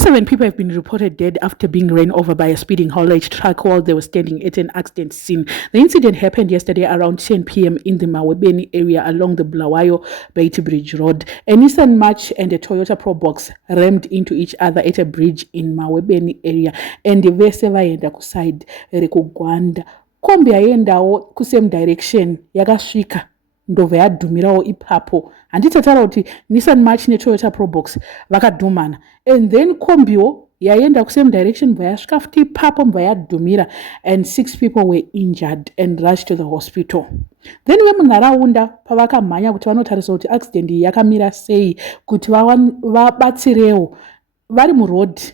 7 people have been reported dead after being ran over by a speeding haulage truck while they were standing at an accident scene. The incident happened yesterday around 10 p.m. in the Mawebeni area along the Bulawayo Beatty Bridge Road. A Nissan March and a Toyota Probox rammed into each other at a bridge in Mawebeni area, and the vese vaenda kuside rekugwanda. Kombi yaendawo kusame direction yakasvika ndobva yadhumirawo ipapo. Handitataura kuti Nissan March neToyota Probox vakadhumana, and then kombiwo yaenda kusame direction bva yasvika futi ipapo bva yadhumira, and 6 people were injured and rushed to the hospital. Then vemunharaunda pavakamhanya kuti vanotarisa kuti accident iyi yakamira sei kuti vabatsirewo vari murodhi,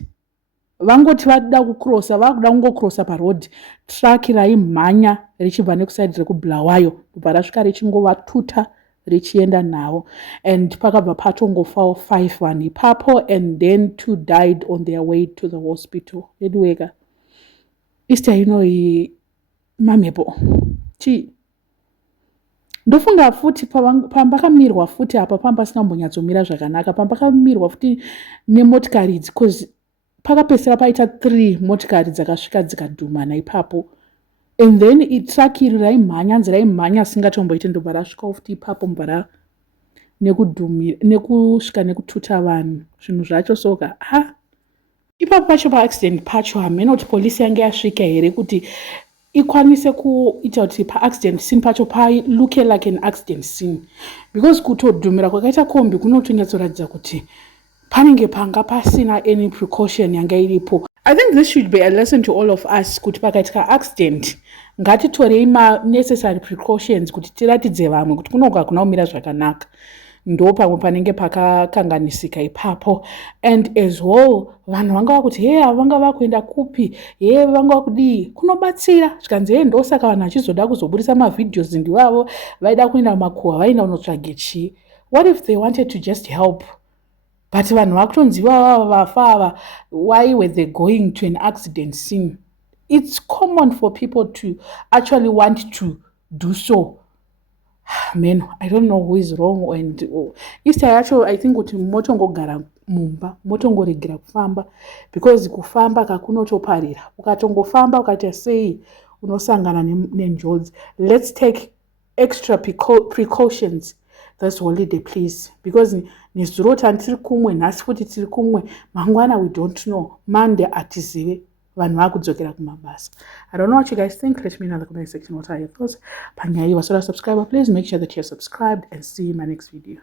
vangoti vada kucrossa vakuda kungocrossa parodhi, truck raimhanya richibva nekusaidi rekubulawayo ndobva rasvika richingovatuta richienda navo, and pakabva patongofawo 5 vanhu ipapo, and then 2 died on their way to the hospital. Edweka Easter inoi mamhepo chi ndofunga futi pambakamirwa futi apa pambasina kumbonyatsomira zvakanaka, pambakamirwa futi nemotikari idzi cause pakapesera paita 3 motikari dzakasvika dzikadhumana ipapo, and then truck iri raimhanya nzira raimhanya singatomboite ndobva rasvika futi ipapo mbva nekusvika nekututa vanhu zvinhu zvacho. Soka ipapo pacho paaccident pacho hamena kuti polisi yange yasvika here kuti ikwanise kuita kuti paaccident scene pacho paluke like an accident scene, because kutodhumira kwakaita kombi kunotonyatsoratidza kuti panenge panga pasina any precaution yanga iripo. I think this should be a lesson to all of us kuti pakaitika accident ngatitorei necessary precautions kuti tiratidze vamwe kuti kunonga kuna kumira zvakanaka, ndo pamwe panenge pakakanganisika ipapo. And as well vanhu vanga vakuti vanga vakuenda kupi, vanga vakudii, kunobatsira zvikanzi ndosaka vanhu vachizoda kuzobudisa mavideos ndivavo vaida kuenda makuhwa vaenda kunotsvage chii. What if they wanted to just help? But vanhu vakutonziva vafa ava, why were they going to an accident scene? It's common for people to actually want to do so. Man, I don't know who is wrong. And Easter yacho I think kuti motongogara mumba, motongoregera kufamba, because kufamba kakunotoparira. Ukatongofamba ukati sei unosangana nenjodzi. Let's take extra precautions this holiday, please, because nezurota tiri kumwe, nhasi futi tiri kumwe, mangwana we don't know, Monday atizive vanhu vakudzokera kumabasa. I don't know what you guys think. Let me know in the comment section what are your thoughts. Panyai wasora subscriber, please make sure that you're subscribed, and see you in my next video.